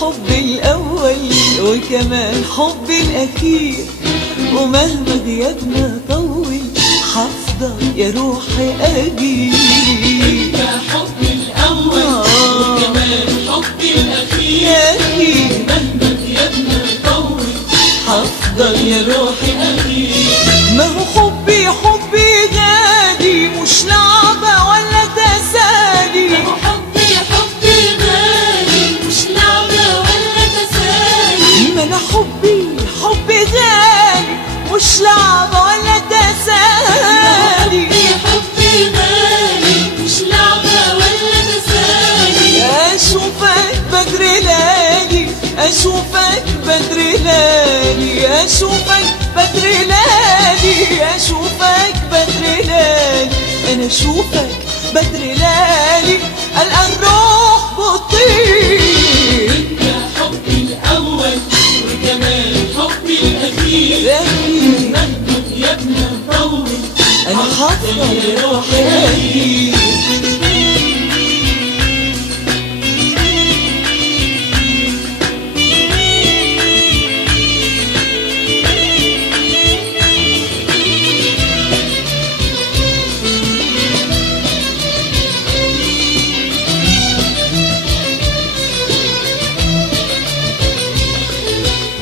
حبي الأول وكمان حبي الأخير، ومهما غيابنا طول حفضل يا روحي أجيب. انت حبي الأول وكمان حبي الأخير، مهما غيابنا طول حفضل يا روحي أجيب. ما هو حبي غالي مش لعبة ولا تسالي. ما هو حبي غالي مش لعبة ولا تسالي. ما أنا حبي غالي مش لعبة ولا تسالي. حبي غالي مش لعبة ولا تسالي. أشوفك بدر ليالي، أشوفك بدر ليالي، أشوفك بدر ليالي، أشوفك بدر ليالي، أنا أشوفك بدر ليالي ألقى الروح بتطير. انت حبي الأول وكمان حبي الأخير، مهما غيابنا طول أنا حافظة يا روحي أكيد.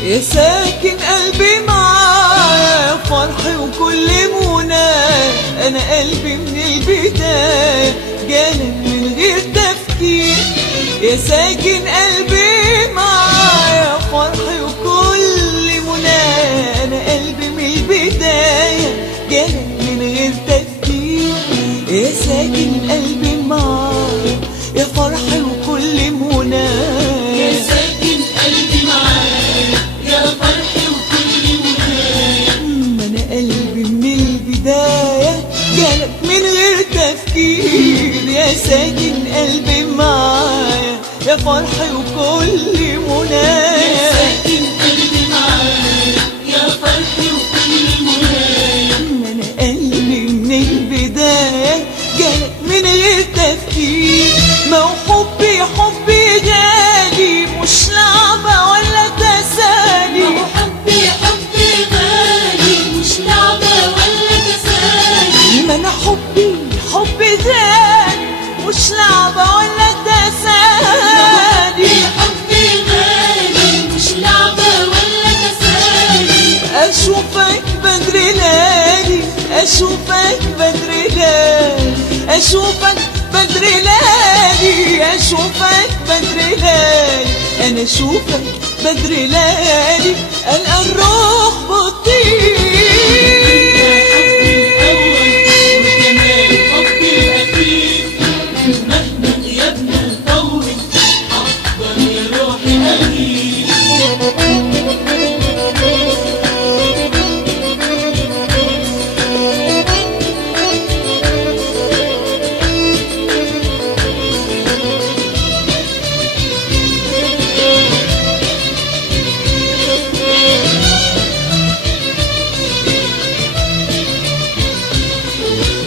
يا ساكن قلبي معايا فرحي وكل منى، أنا قلبي من البداية جالك من غير تفكير. يا ساكن قلبي معايا فرحي وكل منى، أنا قلبي من البداية جالك من غير تفكير. يا ساكن قلبي معايا يا فرحي وكل منى، يا ساكن قلبي معايا يا فرحي وكل منايا. ما أنا قلبي من البداية جالك من غير تفكير. يا ساكن قلبي معايا يا فرحي وكل منايا. يا ساكن قلبي معايا يا فرحي وكل منايا. ما أنا قلبي من البداية جالك من غير تفكير. ما هو حبي غالي مش لعبة ولا تسالي. ما هو حبي غالي مش لعبة ولا تسالي. ما أنا حبي غالي مش لعبة ولا تسالي. حبي غالي مش لعبة ولا تسالي. أشوفك بدر ليالي، أشوفك بدر ليالي، أشوفك بدر ليالي، أشوفك بدر ليالي، أنا أشوفك بدر ليالي ألقى الروح بتطير. مهما غيابنا طول حفضل يا روحي أجيب.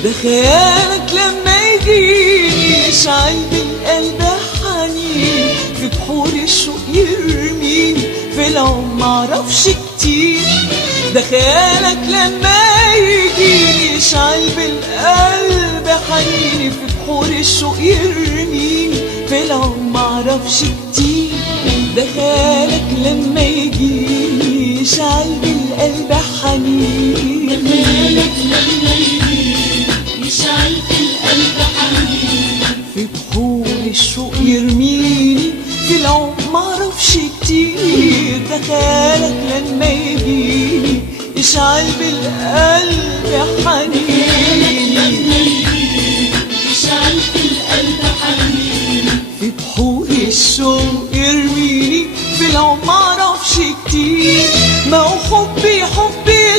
ده خيالك لما يجيني يشعل بالقلب بحور الشوق يرميني في العمر معرفش كتير، ده خيالك لما يجيني يشعل بالقلب حنيني في بحور الشوق يرميني في العمر معرفش كتير، ده خيالك لما يجيني يشعل بالقلب حنيني، خيالك لما يجيني يشعل بالقلب حنين، في بحور الشوق يرميني في العمر معرفش كتير، ده خيالك لما يجيني يشعل بالقلب حنيني، يشعل بالقلب حنين، في بحور الشوق يرميني في العمر معرفش كتير، ما هو حبي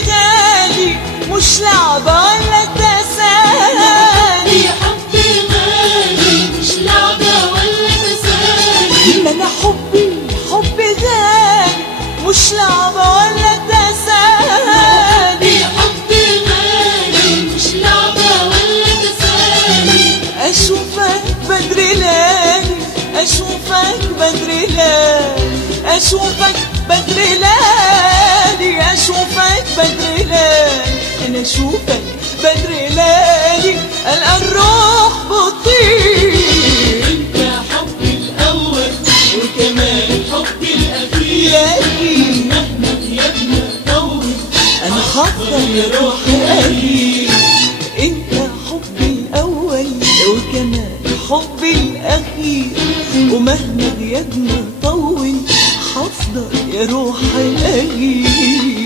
غالي مش لعبة ولا تسالي، حبي غالي مش لعبة ولا تسالي، ما انا حبي غالي مش لعبة ولا تسالي، حبي غالي مش لعبة ولا تسالي، اشوفك بدري ليالي، اشوفك بدري ليالي، اشوفك بدري ليالي، اشوفك بدري ليالي، انا اشوفك بدري ليالي، القى الروح بتطير، انت حبي الاول وكمان حبي الاخير، لكن مهما غيابنا طول انا هفضل يا روحي قليل، انت حبي الاول وكمان حبي الاخير، ومهما غيابنا طول هفضل يا روحي قليل.